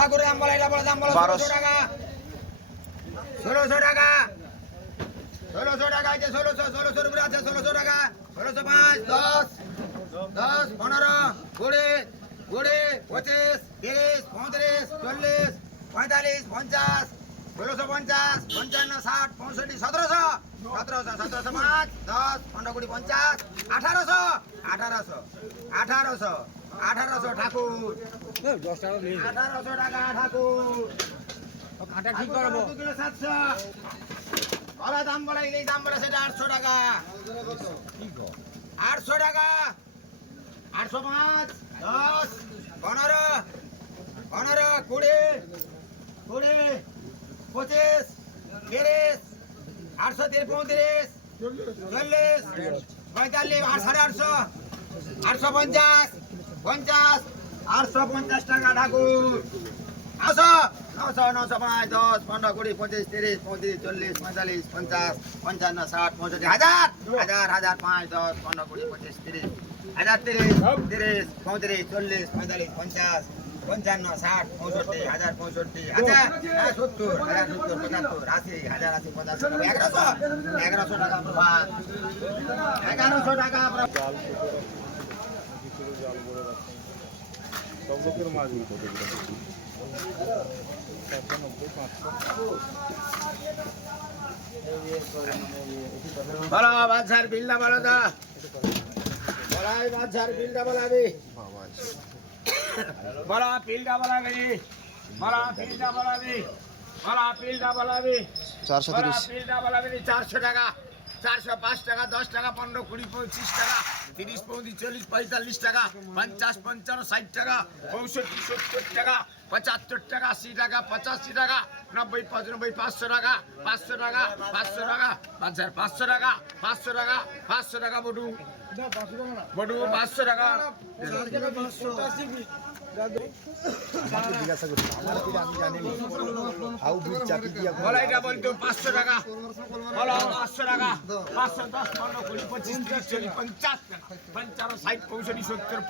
ঠাকুরের দাম বলা এটা বলা দাম বলা বারোশো। টাকা। ষোলোশো টাকা। ষোলোশো টাকা আছে ষোলোশো ষোলোশোর উপরে আছে ষোলোশো টাকা। ষোলোশো পাঁচ দশ দশ পনেরো কুড়ি কুড়ি পঁচিশ তিরিশ পঁয়ত্রিশ চল্লিশ পঁয়তাল্লিশ পঞ্চাশ ষোলোশো পঞ্চাশ পঞ্চান্ন ষাট পঁয়ষট্টি সতেরোশো। সতেরোশো সতেরোশো পাঁচ দশ পনেরো কুড়ি পঞ্চাশ আঠারোশো আঠারোশো আঠারোশো আঠারোশো ঠাকুর। আঠারোশো টাকা ঠাকুর। কাঁটা ঠিক করব। সাতশো। বলা দাম বলা এই দাম বলা সেটা আটশো টাকা। আটশো টাকা। আটশো পাঁচ দশ পনেরো পনেরো কুড়ি কুড়ি পঁচিশ তিরিশ আটশো তিরিশ পঁয়ত্রিশ চল্লিশ, পঁয়তাল্লিশ, আট সাড়ে আটশো আটশো পঞ্চাশ পঞ্চাশ, আটশো পঞ্চাশ টাকা ঠাকুর। নশো নশো নশো পাঁচ, দশ, পনেরো, কুড়ি, পঁচিশ, তিরিশ, পঁয়ত্রিশ, চল্লিশ, পঁয়তাল্লিশ, পঞ্চাশ, পঞ্চান্ন, ষাট, পঁয়ষট্টি, হাজার হাজার হাজার পাঁচ, দশ, পনেরো, কুড়ি, পঁচিশ, তিরিশ, হাজার তিরিশ তিরিশ, পঁয়ত্রিশ, চল্লিশ, পঁয়তাল্লিশ, পঞ্চাশ পঞ্চান্ন ষাট পঁয়ষট্টি হাজার পঁয়ষট্টি হাজার হ্যাঁ, সত্তর হাজার সত্তর পঁচাত্তর আশি হাজার আশি পঁচাশি এগারোশো এগারোশো টাকা প্রভাত এগারোশো টাকা সব লোকের মাছ বলো বাচ্চার বলাবি मला पिल्डा बोलावी मला पिल्डा बोलावी मला पिल्डा बोलावी चारशे मला पिल्डा 430 चारशे टाका। चारशे पाँच टाका दस टाका पन्ध्र कुडी पच्चिस टाका तिरिस पौधी चालिस पैँतालिस टाका पचास पन्चाउन्न साठी टाका चौसठी सत्तर टाका पचहत्तर टाका टाका पचासी टाका नब्बे पचानब्बे पाँच सौ टाका पाँच सौ टाका पाँच सौ टाका पाँच हजार सौ टाका पाँच सौ सौ বটু পাঁচশো টাকা। জিজ্ঞাসা করছি আমার কি আমি জানি হাউ বিট চাকরি দিয়া বলো এটা বলতো, পাঁচশো টাকা। বলো, পাঁচশো টাকা। পাঁচশো দশ পনেরো কুড়ি পঁচিশ তিরিশ চল্লিশ পঞ্চাশ টাকা। পঞ্চান্ন ষাট, পঁয়ষট্টি, সত্তর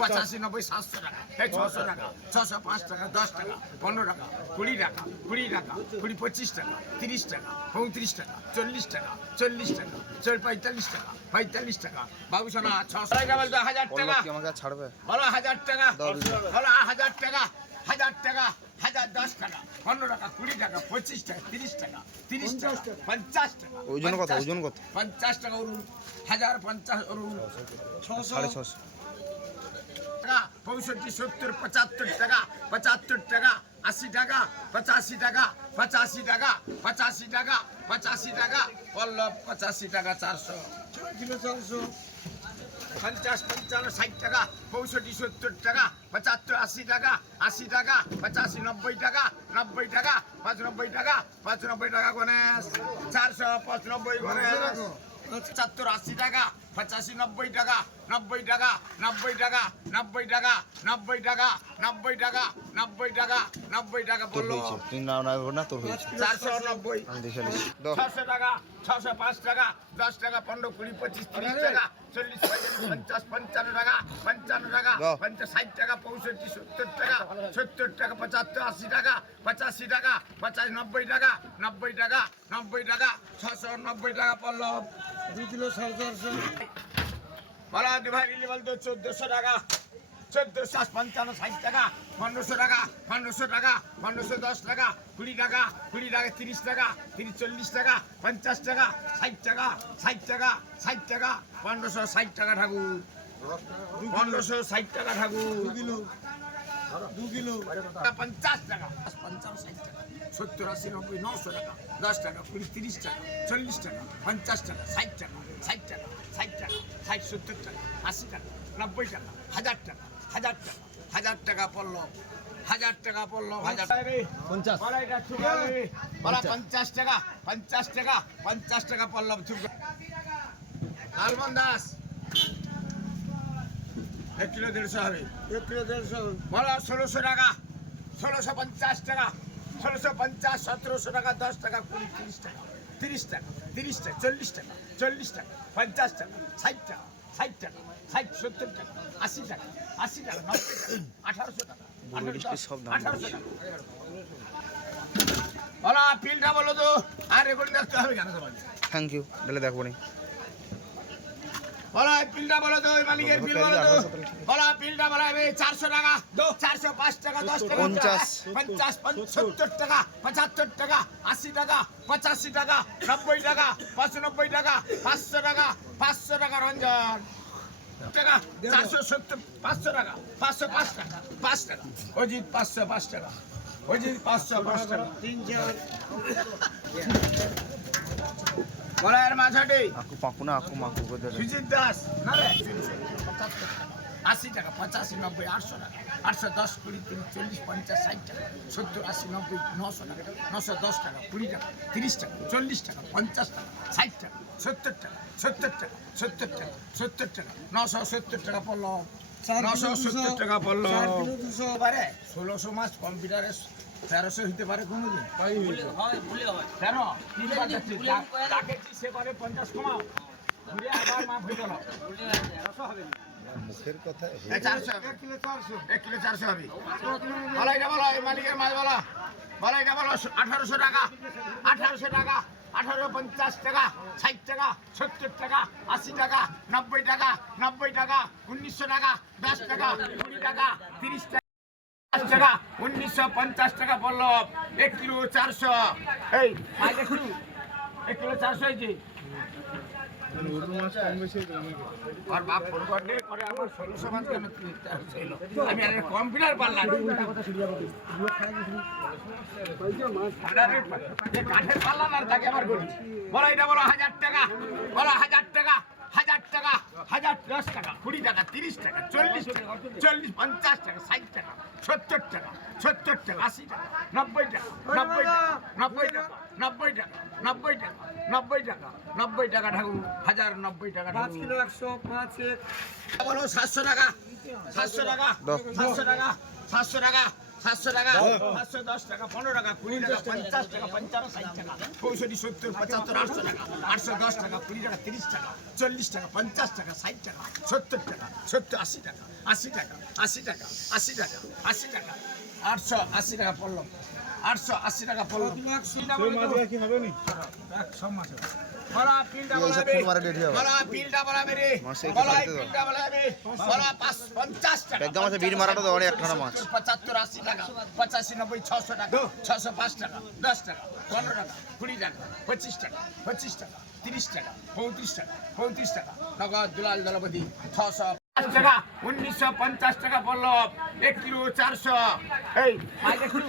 পঁচাশি, নব্বই, সাতশো টাকা। ছশো টাকা, ছশো পাঁচ টাকা, দশ টাকা, পনেরো টাকা। কুড়ি টাকা কুড়ি টাকা কুড়ি পঁচিশ টাকা তিরিশ টাকা পঁয়ত্রিশ টাকা চল্লিশ টাকা চল্লিশ টাকা চল পঁয়তাল্লিশ টাকা পঁয়তাল্লিশ টাকা। বাবুসোনা ছশো টাকা বলতো হাজার টাকা। আমাকে ছাড়বে? বলো হাজার টাকা। বলো হাজার টাকা হাজার টাকা হাজার দশ টাকা পনেরো টাকা কুড়ি টাকা পঁচিশ টাকা তিরিশ টাকা তিরিশ টাকা পঞ্চাশ টাকা। ওজন কত? ওজন কত? পঞ্চাশ টাকা অরুণ হাজার পঞ্চাশ অরুণ সাড়ে ছশো। টাকা পঁয়ষট্টি সত্তর পঁচাত্তর টাকা পঁচাত্তর টাকা আশি টাকা পঁচাশি টাকা পঁচাশি টাকা পঁচাশি টাকা পঁচাশি টাকা পল্লব পঁচাশি টাকা চারশো। কিলো চারশো। পঞ্চাশ পঞ্চান্ন ষাট টাকা পঁয়ষট্টি সত্তর টাকা পঁচাত্তর আশি টাকা আশি টাকা পঁচাশি নব্বই টাকা নব্বই টাকা পঁচানব্বই টাকা পঁচানব্বই টাকা গণেশ। চারশো পঁচানব্বই গণেশ। পঁচাত্তর আশি টাকা পঁচাশি নব্বই টাকা নব্বই টাকা নব্বই টাকা নব্বই টাকা নব্বই টাকা নব্বই টাকা নব্বই টাকা নব্বই টাকা বলল। হয়েছে। না তোর চারশো নব্বই। ছশো টাকা ছশো পাঁচ টাকা দশ টাকা পনেরো কুড়ি পঁচিশ তিরিশ টাকা চল্লিশ পঞ্চাশ পঞ্চান্ন টাকা পঞ্চান্ন টাকা। পঞ্চাশ ষাট টাকা পঁয়ষট্টি সত্তর টাকা সত্তর টাকা পঁচাত্তর আশি টাকা পঁচাশি টাকা পঁচাশ নব্বই টাকা নব্বই টাকা নব্বই টাকা ছশো নব্বই টাকা পল্লব দুই কিলো সাড়ে চারশো। বলা দুভাই নিলে বলতো চোদ্দশো টাকা চোদ্দশো পঞ্চান্ন ষাট টাকা পনেরোশো টাকা পনেরোশো টাকা পনেরোশো দশ টাকা কুড়ি টাকা কুড়ি টাকা তিরিশ টাকা তিরিশ চল্লিশ টাকা পঞ্চাশ টাকা ষাট টাকা ষাট টাকা ষাট টাকা পনেরোশো ষাট টাকা ঠাকুর। পনেরোশো ষাট টাকা ঠাকুর। দু কিলো। দু কিলো। পঞ্চাশ টাকা পঞ্চান্ন ষাট টাকা। সত্তর আশি নব্বই নশো টাকা দশ টাকা কুড়ি তিরিশ টাকা চল্লিশ টাকা পঞ্চাশ টাকা ষাট টাকা ষাট টাকা ষাট টাকা ষাট সত্তর টাকা আশি টাকা নব্বই টাকা হাজার টাকা হাজার টাকা হাজার টাকা পড়ল হাজার টাকা পড়ল হাজার পঞ্চাশ। ঠিক আছে। পঞ্চাশ। টাকা পঞ্চাশ টাকা পঞ্চাশ টাকা পড়লাম চুপ লালমন দাস। এক কিলো দেড়শো হবে। এক কিলো দেড়শো বলো ষোলোশো টাকা ষোলোশো পঞ্চাশ টাকা ষোলোশো পঞ্চাশ সতেরোশো টাকা দশ টাকা কুড়ি তিরিশ টাকা তিরিশ টাকা তিরিশ টাকা চল্লিশ টাকা চল্লিশ টাকা পঞ্চাশ টাকা ষাট টাকা ষাট টাকা ষাট সত্তর টাকা আশি টাকা আশি টাকা নব্বই টাকা আঠারোশো টাকা আঠারোশো টাকা বলা পিলটা বলো তো আর রেকর্ড হবে কেন থ্যাংক ইউ তাহলে দেখব নি। বলা পিলটা বলো তো ওই মালিকের পিল বলো তো। বলা পিলটা বলা চারশো টাকা চারশো পাঁচ টাকা দশ টাকা পঞ্চাশ। পঞ্চাশ সত্তর টাকা পঁচাত্তর টাকা আশি টাকা পঁচাশি টাকা নব্বই টাকা পঁচানব্বই টাকা পাঁচশো টাকা পাঁচশো টাকা রঞ্জন। টাকা চারশো সত্তর পাঁচশো টাকা পাঁচশো পাঁচ টাকা পাঁচ টাকা। অজিত পাঁচশো পাঁচ টাকা। অজিত পাঁচশো পাঁচ টাকা। তিন চার পাকু না আকু মাকু করে দেবে সুজিত দাস না রে? আশি টাকা পঁচাশি নব্বই আটশো টাকা। আটশো দশ কুড়ি তিরিশ চল্লিশ পঞ্চাশ ষাট টাকা। সত্তর আশি নব্বই নশো টাকা। নশো দশ টাকা কুড়ি টাকা তিরিশ টাকা চল্লিশ টাকা পঞ্চাশ টাকা ষাট টাকা সত্তর টাকা সত্তর টাকা সত্তর টাকা সত্তর টাকা নশো সত্তর টাকা পড়ল। চার নশো কিলো দুশো। সত্তর টাকা পড়ল। চার কিলো দুশো। পারে ষোলোশো মাস কম্পিউটারে তেরোশো হইতে পারে কোনোদিন কেন তিনবার যাচ্ছি ডাকেছি সেবারে পঞ্চাশ কমাও। ঘুরে আবার মাফ হয়ে গেল মুখের কথা এক কিলো চারশো। এক কিলো চারশো হবে। বলো এটা বলো এই মালিকের মাছ বলো। বলো এটা বলো আঠারোশো টাকা। আঠারোশো টাকা। আঠারো পঞ্চাশ টাকা ষাট টাকা সত্তর টাকা আশি টাকা নব্বই টাকা নব্বই টাকা উনিশশো টাকা দশ টাকা কুড়ি টাকা তিরিশ টাকা। পাঁচ টাকা, উনিশশো পঞ্চাশ টাকা বলল এক কিলো চারশো। এই এক কিলো চারশো হয়েছে? আমি কম্পিউটার পারলাম কাঠের পারলাম আর তাকে আমার বলো এটা বলো, হাজার টাকা, বলো হাজার টাকা। হাজার টাকা হাজার দশ টাকা কুড়ি টাকা তিরিশ টাকা চল্লিশ টাকা চল্লিশ পঞ্চাশ টাকা ষাট টাকা সত্তর টাকা সত্তর টাকা আশি টাকা নব্বই টাকা নব্বই টাকা নব্বই টাকা নব্বই টাকা নব্বই টাকা নব্বই টাকা নব্বই টাকা ঠাকুর হাজার নব্বই টাকা পাঁচ কিলো একশো পাঁচ সাতশো টাকা সাতশো টাকা। সাতশো টাকা সাতশো টাকা সাতশো টাকা সাতশো দশ টাকা পনেরো টাকা কুড়ি টাকা পঞ্চাশ টাকা পঞ্চান্ন ষাট টাকা পঁয়ষট্টি সত্তর পঁচাত্তর আটশো টাকা আটশো দশ টাকা কুড়ি টাকা তিরিশ টাকা চল্লিশ টাকা পঞ্চাশ টাকা ষাট টাকা সত্তর টাকা সত্তর আশি টাকা আশি টাকা আশি টাকা আশি টাকা আশি টাকা আটশো আশি টাকা পড়ল আটশো আশি টাকা পড়ল। পঁচাত্তর আশি টাকা পঁচাশি নব্বই ছশো টাকা ছশো পাঁচ টাকা দশ টাকা পনেরো টাকা কুড়ি টাকা পঁচিশ টাকা পঁচিশ টাকা তিরিশ টাকা পঁয়ত্রিশ টাকা পঁয়ত্রিশ টাকা নগদ দুলাল দলপতি ছশো। টাকা উনিশশো পঞ্চাশ টাকা পড়ল। এক কিলো চারশো। এই মাছ একটু।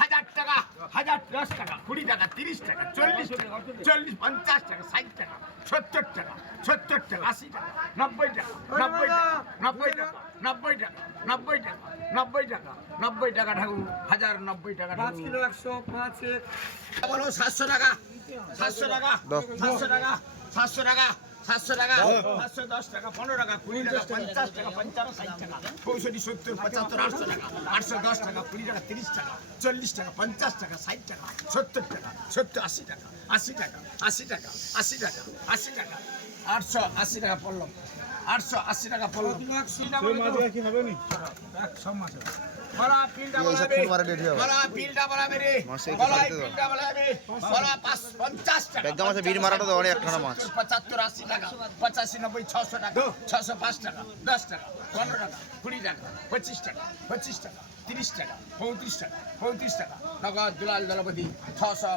হাজার টাকা হাজার দশ টাকা কুড়ি টাকা তিরিশ টাকা চল্লিশ টাকা চল্লিশ পঞ্চাশ টাকা ষাট টাকা সত্তর টাকা সত্তর টাকা আশি টাকা নব্বই টাকা নব্বই টাকা নব্বই টাকা নব্বই টাকা নব্বই টাকা নব্বই টাকা নব্বই টাকা ঠাকুর হাজার নব্বই টাকা পাঁচ কিলো একশো পাঁচ বলো সাতশো টাকা সাতশো টাকা। সাতশো টাকা সাতশো টাকা সাতশো টাকা সাতশো দশ টাকা পনেরো টাকা কুড়ি টাকা পঞ্চাশ টাকা পঞ্চান্ন ষাট টাকা পঁয়ষট্টি সত্তর পঁচাত্তর আটশো টাকা আটশো দশ টাকা কুড়ি টাকা তিরিশ টাকা চল্লিশ টাকা পঞ্চাশ টাকা ষাট টাকা সত্তর টাকা সত্তর আশি টাকা আশি টাকা আশি টাকা আশি টাকা আশি টাকা আটশো আশি টাকা পড়ল আটশো আশি টাকা পড়ল। সেই মাছ কি হবে নি? বলা পিলটা এই সব বলাবে ফুল মারা ready হবে। বলা পিলটা বলাবে রে মাসে। বীর মারাটা তো অনেক একখানা মাছ। পঁচাত্তর আশি টাকা। পঁচাশি নব্বই ছশো টাকা। ছশো পাঁচ টাকা দশ টাকা পনেরো টাকা কুড়ি টাকা পঁচিশ টাকা পঁচিশ টাকা তিরিশ টাকা পঁয়ত্রিশ টাকা পঁয়ত্রিশ টাকা। নগদ দুলাল দলপতি ছশো